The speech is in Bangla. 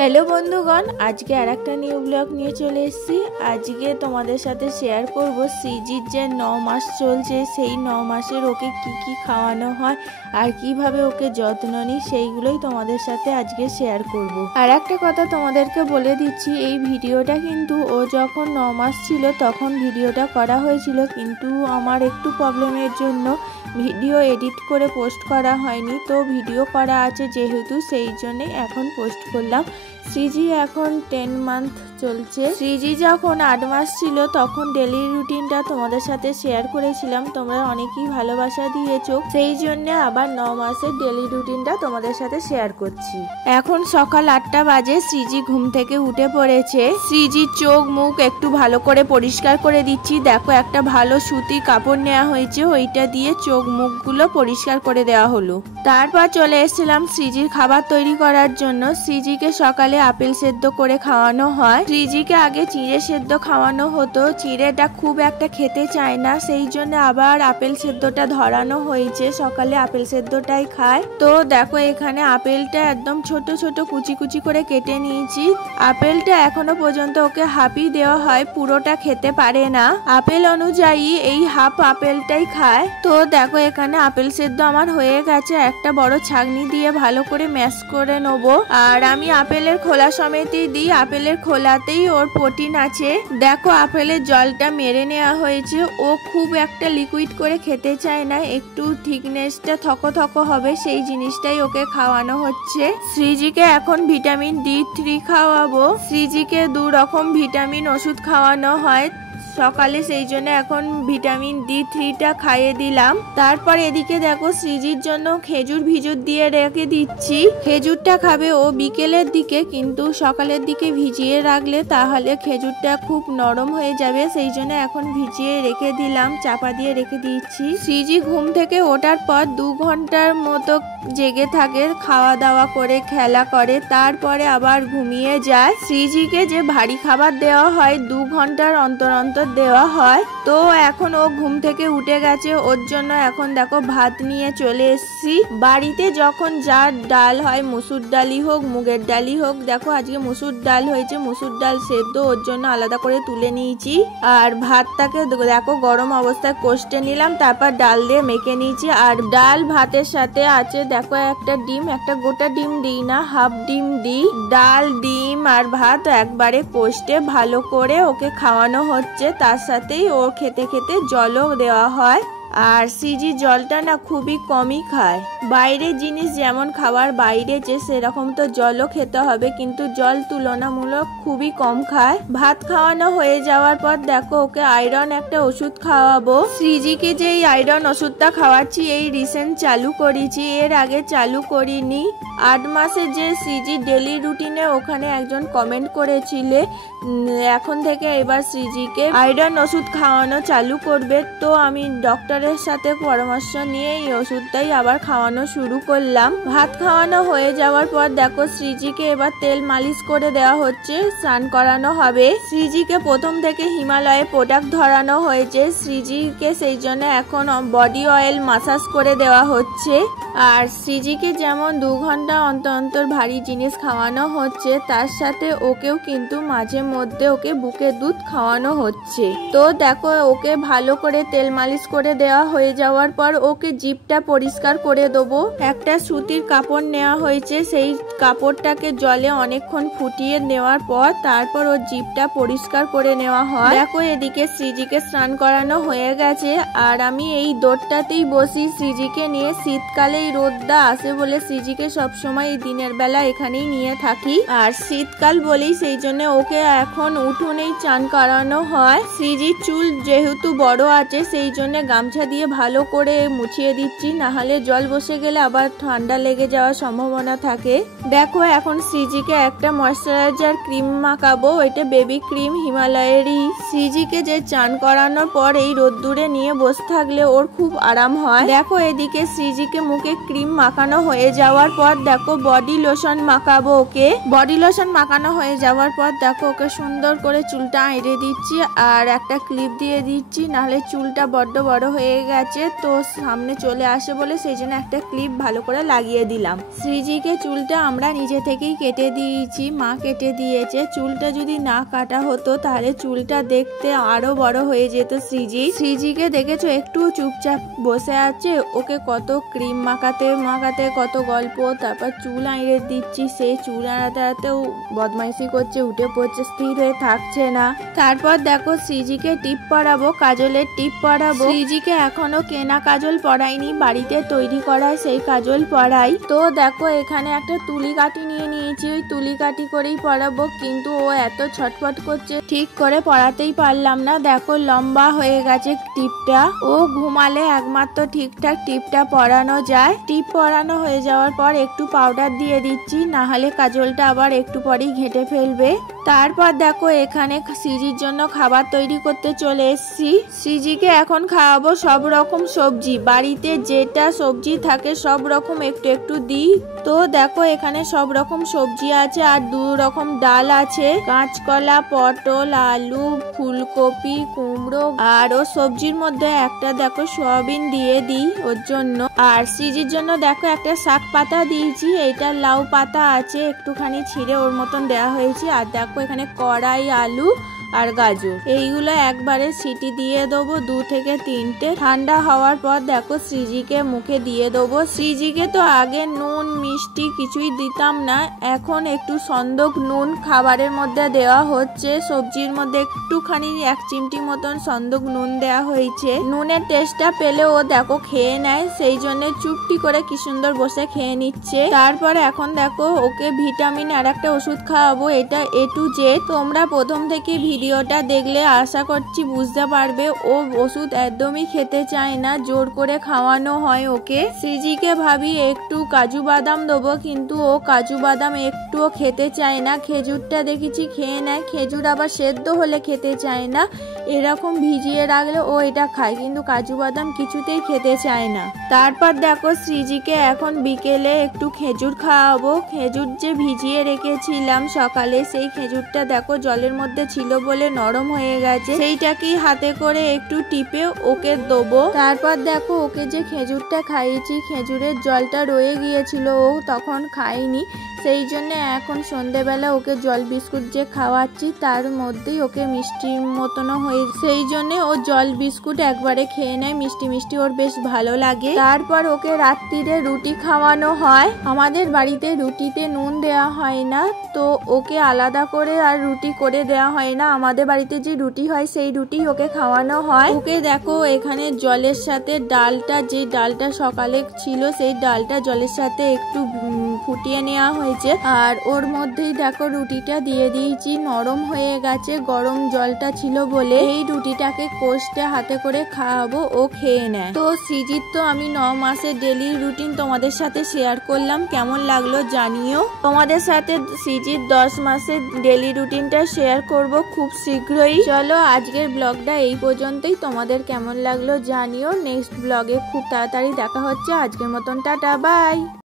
হ্যালো বন্ধুগণ, আজকে আর একটা নিউ ব্লগ নিয়ে চলে এসেছি। আজকে তোমাদের সাথে শেয়ার করব সিজির যে 9 মাস চলছে, সেই 9 মাসের ওকে কি কি খাওয়ানো হয় আর কিভাবে ওকে যত্ন নিই, সেইগুলোই তোমাদের সাথে আজকে শেয়ার করব। আর একটা কথা তোমাদেরকে বলে দিচ্ছি, এই ভিডিওটা কিন্তু ও যখন 9 মাস ছিল তখন ভিডিওটা করা হয়েছিল, কিন্তু আমার একটু প্রবলেমের জন্য ভিডিও এডিট করে পোস্ট করা হয়নি। তো ভিডিও করা আছে যেহেতু, সেই জন্যে এখন পোস্ট করলাম। শ্রীজি এখন 10 মান্থ চলছে। শ্রীজি যখন 8 মাস ছিল তখন ডেলি রুটিনটা তোমাদের সাথে শেয়ার করেছিলাম, তোমরা অনেকেই ভালোবাসা দিয়েছো, সেই জন্য আবার 9 মাসের ডেলি রুটিনটা তোমাদের সাথে শেয়ার করছি। এখন সকাল 8টা বাজে, শ্রীজি ঘুম থেকে উঠে পড়েছে। শ্রীজির চোখ মুখ একটু ভালো করে পরিষ্কার করে দিচ্ছি। দেখো, একটা ভালো সুতির কাপড় নেওয়া হয়েছে, ওইটা দিয়ে চোখ মুখগুলো পরিষ্কার করে দেওয়া হলো। তারপর চলে এসেছিলাম শ্রীজির খাবার তৈরি করার জন্য। শ্রীজিকে সকালে আপেল সেদ্ধ করে খাওয়ানো হয়। শ্রীজিকে আগে চিড়ে সেদ্ধ খাওয়ানো হতো, চিড়েটা খুব একটা খেতে চায় না, সেই জন্য আবার আপেল সেদ্ধটা ধরানো হয়েছে, সকালে আপেল সেদ্ধটাই খায়। তো দেখো, এখানে আপেলটা একদম ছোট ছোট কুচি কুচি করে কেটে নিয়েছি। আপেলটা এখনো পর্যন্ত ওকে হাফই দেওয়া হয়, পুরোটা খেতে পারে না। আপেল অনুযায়ী এই হাফ আপেলটাই খায়। তো দেখো, এখানে আপেল সেদ্ধ আমার হয়ে গেছে। একটা বড় ছাঁকনি দিয়ে ভালো করে ম্যাশ করে নেবো। আর আমি আপেলের খোলা সমেতই দিই, আপেলের খোলাতেই ওর প্রোটিন আছে। দেখো, আপেলের জলটা মেরে নেওয়া হয়েছে। ও খুব একটা লিকুইড করে খেতে চায় না, একটু থিকনেসটা থকো হবে, সেই জিনিসটাই ওকে খাওয়ানো হচ্ছে। শ্রীজিকে এখন ভিটামিন D3 খাওয়াবো। শ্রীজিকে 2 রকম ভিটামিন ওষুধ খাওয়ানো হয় সকালে, সেই জন্য এখন ভিটামিন D3টা খাইয়ে দিলাম। তারপর এদিকে দেখো, শ্রীজির জন্য খেজুর ভিজুর দিয়ে রেখে দিচ্ছি। খেজুরটা খাবে ও বিকেলের দিকে, কিন্তু সকালের দিকে ভিজিয়ে রাখলে তাহলে খেজুরটা খুব নরম হয়ে যাবে, সেই জন্য এখন ভিজিয়ে রেখে দিলাম, চাপা দিয়ে রেখে দিচ্ছি। শ্রীজি ঘুম থেকে ওঠার পর 2 ঘন্টার মতো জেগে থাকে, খাওয়া দাওয়া করে খেলা করে, তারপরে আবার ঘুমিয়ে যায়। শ্রীজিকে যে ভারী খাবার দেওয়া হয় 2 ঘন্টার অন্তর অন্তর দেওয়া হয়। তো এখন ও ঘুম থেকে উঠে গেছে, ওর জন্য এখন দেখো ভাত নিয়ে চলে এসেছি। বাড়িতে যখন যা ডাল হয়, মুসুর ডালই হোক মুগের ডালই হোক, দেখো আজকে মুসুর ডাল হয়েছে, মুসুর ডাল সেদ্ধ, ওর জন্য আলাদা করে তুলে নিয়েছি। আর ভাতটাকে দেখো গরম অবস্থায় কষতে নিলাম, তারপর ডাল দিয়ে মেখে নিয়েছি। আর ডাল ভাতের সাথে আছে দেখো একটা ডিম, একটা গোটা ডিম দিই না, হাফ ডিম দিই। ডাল ডিম আর ভাত একবারে কষতে ভালো করে ওকে খাওয়ানো হচ্ছে, তার সাথেই ও খেতে খেতে জলও দেওয়া হয়। আর সিজি জলটা না খুবই কমই খায়। বাইরের জিনিস যেমন খাবার বাইরে যে সেরকম তো জলও খেতে হবে, কিন্তু জল তুলনামূলক খুবই কম খায়। ভাত খাওয়ানো হয়ে যাওয়ার পর দেখো ওকে আয়রন একটা ওষুধ খাওয়াবো। শ্রীজিকে যে এই আয়রন ওষুধটা খাওয়াচ্ছি এই রিসেন্ট চালু করেছি, এর আগে চালু করিনি। 8 মাসে যে শ্রীজি ডেলি রুটিনে ওখানে একজন কমেন্ট করেছিলে এখন থেকে এবার শ্রীজিকে আয়রন ওষুধ খাওয়ানো চালু করবে। তো আমি ডক্টরের সাথে পরামর্শ নিয়ে এই ওষুধটাই আবার খাওয়ানো শুরু করলাম। ভাত খাওয়ানো হয়ে যাওয়ার পর দেখো শ্রীজিকে এবার তেল মালিশ করে দেওয়া হচ্ছে, স্নান করানো হবে। শ্রীজিকে প্রথম থেকে হিমালয়ে প্রোডাক্ট ধরানো হয়েছে, শ্রীজিকে সেই জন্য এখন বডি অয়েল মাসাজ করে দেওয়া হচ্ছে। আর শ্রীজিকে যেমন 2 ঘন্টা অন্তর অন্তর ভারী জিনিস খাওয়ানো হচ্ছে, তার সাথে ওকেও কিন্তু মাঝে মধ্যে ওকে বুকের দুধ খাওয়ানো হচ্ছে। তো দেখো, ওকে ভালো করে তেল মালিশ করে দেওয়া হয়ে যাওয়ার পর ওকে জিভটা পরিষ্কার করে দেবো। একটা সুতির কাপড় নেওয়া হয়েছে, সেই কাপড়টাকে জলে অনেকক্ষণ ফুটিয়ে নেওয়ার পর তারপর ওর জিভটা পরিষ্কার করে নেওয়া হয়। দেখো, এদিকে শ্রীজিকে স্নান করানো হয়ে গেছে। আর আমি এই দৌড়টাতেই বসি শ্রীজিকে নিয়ে। শীতকালে এই রোদটা আসে বলে শ্রীজিকে সবসময় এই দিনের বেলা এখানেই নিয়ে থাকি। আর শীতকাল বলেই সেই জন্য ওকে এখন উঠোনেই চান করানো হয়। শ্রীজির চুল যেহেতু বড় আছে, সেই জন্য গামছা দিয়ে ভালো করে মুছিয়ে দিচ্ছি, নাহলে জল বসে গেলে আবার ঠান্ডা লেগে যাওয়ার সম্ভাবনা থাকে। দেখো, এখন শ্রীজিকে একটা ময়শ্চারাইজার ক্রিম মাখাবো, এটা বেবি ক্রিম হিমালয়েরই। শ্রীজিকে যে চান করানোর পর এই রোদ্দুরে নিয়ে বসে থাকলে ওর খুব আরাম হয়। দেখো, এদিকে শ্রীজিকে মুখে ওকে ক্রিম মাখানো হয়ে যাওয়ার পর দেখো বডি লোশন মাখাবো ওকে। বডি লোশন মাখানো হয়ে যাওয়ার পর দেখো ওকে সুন্দর করে চুলটা এঁড়ে দিচ্ছি আর একটা ক্লিপ দিয়ে দিচ্ছি, নাহলে চুলটা বড্ড বড় হয়ে গেছে তো সামনে চলে আসে বলে সেই জন্য একটা ক্লিপ ভালো করে লাগিয়ে দিলাম। শ্রীজিকে চুলটা আমরা নিজে থেকেই কেটে দিয়েছি, মা কেটে দিয়েছে। চুলটা যদি না কাটা হতো তাহলে চুলটা দেখতে আরো বড় হয়ে যেত। শ্রীজিকে দেখেছো একটু চুপচাপ বসে আছে, ওকে কত ক্রিম মাখাতে মাখাতে কত গল্প, তারপর চুল আঁড়ে দিচ্ছি, সেই চুল আঁড়াতে আঁড়াতেও বদমাইশি করছে, উঠে পড়ছে, স্থির হয়ে থাকছে না। তারপর দেখো শ্রীজিকে টিপ পরাবো, কাজলের টিপ পরাবো। শ্রীজিকে এখনো কেনা কাজল পরাইনি, বাড়িতে তৈরি করা সেই কাজল পরাই। তো দেখো এখানে একটা তুলি কাঠি নিয়ে নিয়েছি, ওই তুলি কাঠি করেই পরাবো, কিন্তু ও এত ছটফট করছে ঠিক করে পরাতেই পারলাম না। দেখো লম্বা হয়ে গেছে টিপটা, ও ঘুমালে একমাত্র ঠিকঠাক টিপটা পরানো যায়। টিপ পরানো হয়ে যাওয়ার পর একটু পাউডার দিয়ে দিচ্ছি, না হলে কাজলটা আবার একটু পরেই ঘেঁটে ফেলবে। তারপর দেখো এখানে শ্রীজির জন্য খাবার তৈরি করতে চলে এসেছি। শ্রীজিকে এখন খাওয়াবো সব রকম সবজি, বাড়িতে যেটা সবজি থাকে সব রকম একটু একটু দিই। তো দেখো এখানে সব রকম সবজি আছে আর 2 রকম ডাল আছে, কাঁচকলা, পটল, আলু, ফুলকপি, কুমড়ো, আর ও সবজির মধ্যে একটা দেখো সয়াবিন দিয়ে দিই ওর জন্য। আর শ্রীজির জন্য দেখো একটা শাক পাতা দিয়েছি, এইটা লাউ পাতা আছে একটুখানি ছিঁড়ে ওর মতন দেওয়া হয়েছে। আর দেখো এখানে কড়াই, আলু আর গাজর, এইগুলো একবারে সিটি দিয়ে দেবো 2 থেকে 3টে। ঠান্ডা হওয়ার পর দেখো শ্রীজিকে মুখে দিয়ে দেবো। শ্রীজিকে তো আগে নুন মিষ্টি কিছুই দিতাম না, এখন একটু সন্দক নুন খাবারের মধ্যে দেওয়া হচ্ছে, সবজির মধ্যে একটুখানি 1 চিমটি মতন সন্দক নুন দেওয়া হয়েছে। নুনের টেস্টটা পেলে ও দেখো খেয়ে নেয়, সেই জন্য চুপটি করে কি সুন্দর বসে খেয়ে নিচ্ছে। তারপর এখন দেখো ওকে ভিটামিন আর একটা ওষুধ খাওয়াবো, এটা A to Z। তোমরা প্রথম থেকে ভিডিওটা দেখলে আশা করছি বুঝতে পারবে। ও ওষুধ একদমই খেতে চায় না, জোর করে খাওয়ানো হয় ওকে। শ্রীজিকে ভাবি একটু কাজু বাদাম দেবো, কিন্তু ও কাজু বাদাম একটুও খেতে চায় না। খেজুরটা দেখেছি খেয়ে নেয়, খেজুর আবার সেদ্ধ হলে খেতে চায় না, এরকম ভিজিয়ে রাখলে ও এটা খায়, কিন্তু কাজু বাদাম কিছুতেই খেতে চায় না। তারপর দেখো শ্রীজিকে এখন বিকেলে একটু খেজুর খাওয়াবো। খেজুর যে ভিজিয়ে রেখেছিলাম সকালে, সেই খেজুরটা দেখো জলের মধ্যে ছিল বলে নরম হয়ে গেছে, সেইটাকেই হাতে করে একটু টিপে ওকে দেবো। তারপর দেখো ওকে যে খেজুরটা খাইয়েছি, খেজুরের জলটা রয়ে গিয়েছিল, ও তখন খায়নি, সেই জন্য এখন সন্ধেবেলা ওকে জল বিস্কুট যে খাওয়াচ্ছি তার মধ্যেই ওকে মিষ্টির মতনও হয়ে, সেই জন্য ও জল বিস্কুট একবারে খেয়ে নেয়, মিষ্টি মিষ্টি ওর বেশ ভালো লাগে। তারপর ওকে রাত্রিরে রুটি খাওয়ানো হয়। আমাদের বাড়িতে রুটিতে নুন দেওয়া হয় না, তো ওকে আলাদা করে আর রুটি করে দেওয়া হয় না, আমাদের বাড়িতে যে রুটি হয় সেই রুটি ওকে খাওয়ানো হয়। ওকে দেখো এখানে জলের সাথে ডালটা, যে ডালটা সকালে ছিল সেই ডালটা জলের সাথে একটু ফুটিয়ে নেওয়া হয়েছে, আর ওর মধ্যেই দেখো রুটিটা দিয়ে দিয়েছি, নরম হয়ে গেছে, গরম জলটা ছিল বলে। এই রুটিটাকে কষতে হাতে করে খাওয়াবো, ও খেয়ে নেয়। তো শ্রীজির তো আমি 9 মাসের ডেলি রুটিন তোমাদের সাথে শেয়ার করলাম, কেমন লাগলো জানিও। তোমাদের সাথে শ্রীজির 10 মাসের ডেলি রুটিনটা শেয়ার করব খুব শীঘ্রই। চলো আজকের ব্লগটা এই পর্যন্তই, তোমাদের কেমন লাগলো জানিও। নেক্সট ব্লগে খুব তাড়াতাড়ি দেখা হচ্ছে, আজকের মতন টাটা বাই।